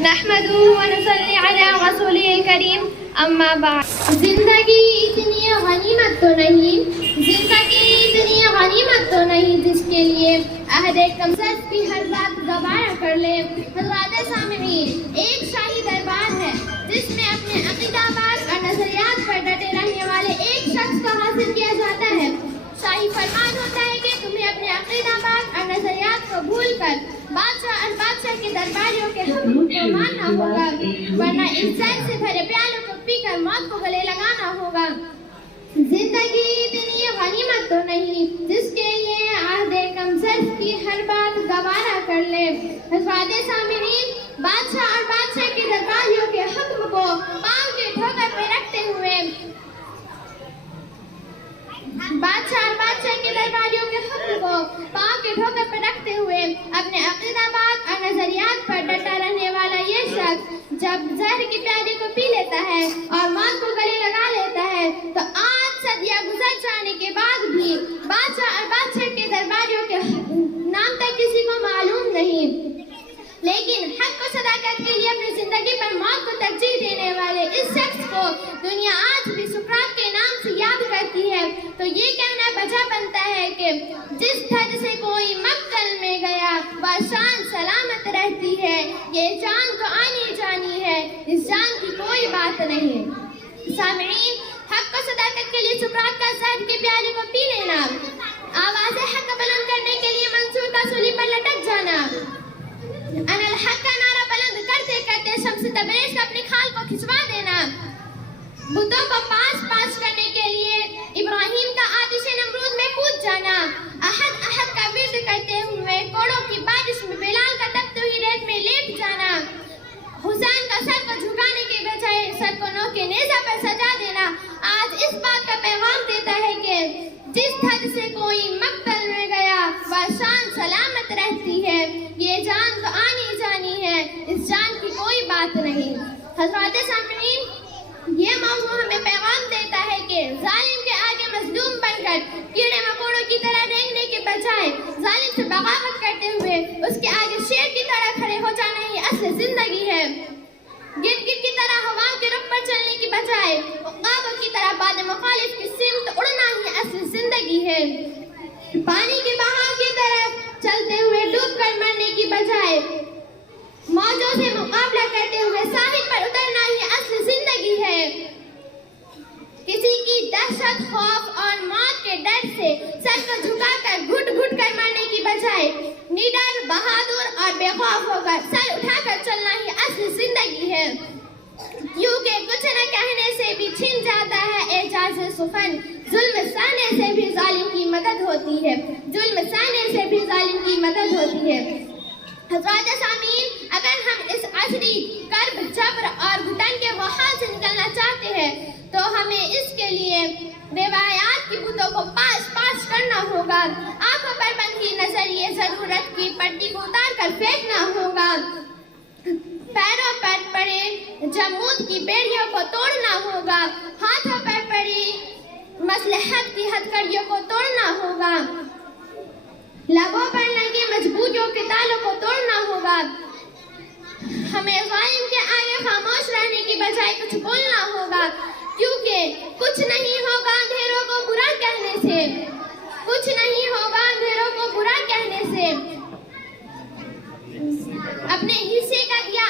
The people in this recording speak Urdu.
نحمده ونصلي على رسوله الكريم اما بعد. زندگی اتنی غنیمت تو نہیں جس کے لیے عہد کمسرت کی ہر بات گوارا کر لے. حضرات سامعین، ایک شاہی دربار ہے جس میں اپنے عقیدات اور نظریات پر ڈٹے رہنے والے ایک شخص کو حاصل کیا جاتا ہے. شاہی فرمان ہوتا ہے کہ تمہیں اپنے عقیدات اور نظریات کو بھول کر بادشاہ اور بادشاہ کے درباریوں کے حکم کو ماننا ہوگا، ورنہ اس زہر سے بھرے پیالوں کو پی کر موت کو گلے لگانا ہوگا. زندگی اتنی غنیمت تو نہیں جس کے لیے عہد کمسرت کی ہر بات گوارا کر لے. حضرات سامعین، بادشاہ اور بادشاہ کے درباریوں کے حکم کو پاؤں کے ٹھوکر پہ رکھتے ہوئے اپنے عقیدات اور نظریات پر ڈٹا رہنے والا یہ شخص جب زہر کی پیالے کو پی لیتا ہے اور موت کو گلے لگا لیتا ہے تو 8 صدیاں گزر جانے کے بعد بھی بادشاہ اور بادشاہ کے درباریوں کے نام تک کسی کو معلوم نہیں. لیکن حق و صداقت کے لیے اپنی زندگی پر موت کو ترجیح دینے والے اس شخص کو دنیا آج بھی سقراط کے نام سے یاد کرتی ہے. تو یہ کہنا بجا بنتا ہے کہ جس دھر سے کوئی مقتل میں گیا وہ شان سلامت رہتی ہے. یہ جان تو آنی جانی ہے، اس جان کی کوئی بات نہیں. سامعین، حق و صداقت کے لیے سقراط کا زہر کے پیالے کو پی لینا، آواز حق بلند کرنے کے لیے منصور کا سولی پر لٹک جانا، انا الحق کا نعرہ بلند کرتے کرتے شمس تبریز کا اپنی کھال کو کھچوا دینا، بتوں کو پاس کرنے کے لیے ابراہیم کا آتش نمرود میں کود جانا، احد احد کا ورد کرتے ہوئے کوڑوں کی بارش میں بلال کا تپتی ہوئی ریت میں لیٹ جانا، حسین کا سر کو جھکانے کے بجائے سر کو نوک کے نیزہ پر سجا دینا، آج اس بات کا پیغام دیتا ہے کہ جس دھر سے کوئی مقتل میں گیا وہ شان سلامت رہتی ہے. یہ جان تو آنی جانی ہے، اس جان کی کوئی بات نہیں. حضرات سامعین، یہ موضوع ہمیں پیغام دیتا ہے کہ ظالم کے آگے مظلوم بن کر کیڑے مکوڑوں کی طرح رینگنے کے بجائے ظالم سے بغاوت کرتے ہوئے اس کے آگے شیر کی طرح کھڑے ہو جانا ہی اصل زندگی ہے. گرد کی طرح ہوا کے رخ پر چلنے کی بجائے عقابوں کی طرح باد مخالف کی سمت اڑنا ہی اصل زندگی ہے. پانی کے بہاؤ کی طرف چلتے ہوئے ڈوب کر مرنے کی بجائے موجوں سے مقابلہ کرتے ہوئے ساحل پر اترنا ہی اصل زندگی ہے. کسی کی دہشت، خوف اور موت کے ڈر سے سر کو جھکا کر گھٹ گھٹ کر مرنے کی بجائے نڈر، بہادر اور بے خوف ہو کر سر اٹھا کر چلنا ہی اصل زندگی ہے. کیونکہ کچھ نہ کہنے سے بھی چھن جاتا ہے اعجاز سخن. ظلم سہنے سے بھی ظالم کی مدد ہوتی ہے، ظلم سہنے سے بھی ظالم کی مدد ہوتی ہے. حضرات سامعین، اگر ہم اس عصری کرب، جبر اور گھٹن کے وحال سے نکلنا چاہتے ہیں تو ہمیں اس کے لیے روایات کی بتوں کو پاس کرنا ہوگا، آنکھوں پر بندھی نظریے ضرورت کی پٹی کو اتار کر پھینکنا ہوگا، پیروں پر پڑے جمود کی بیڑیوں کو توڑنا ہوگا، ہاتھوں پر پڑی مصلحت کی ہتھکڑیوں کو توڑنا ہوگا، لبوں پر لگی مجبوریوں کے تالوں کو توڑنا ہوگا. ہمیں ظالم کے آگے خاموش رہنے کی بجائے کچھ بولنا ہوگا، کیونکہ کچھ نہیں ہوگا اندھیروں کو برا کہنے سے، کچھ نہیں ہوگا اندھیروں کو برا کہنے سے. اپنے حصے کا دیا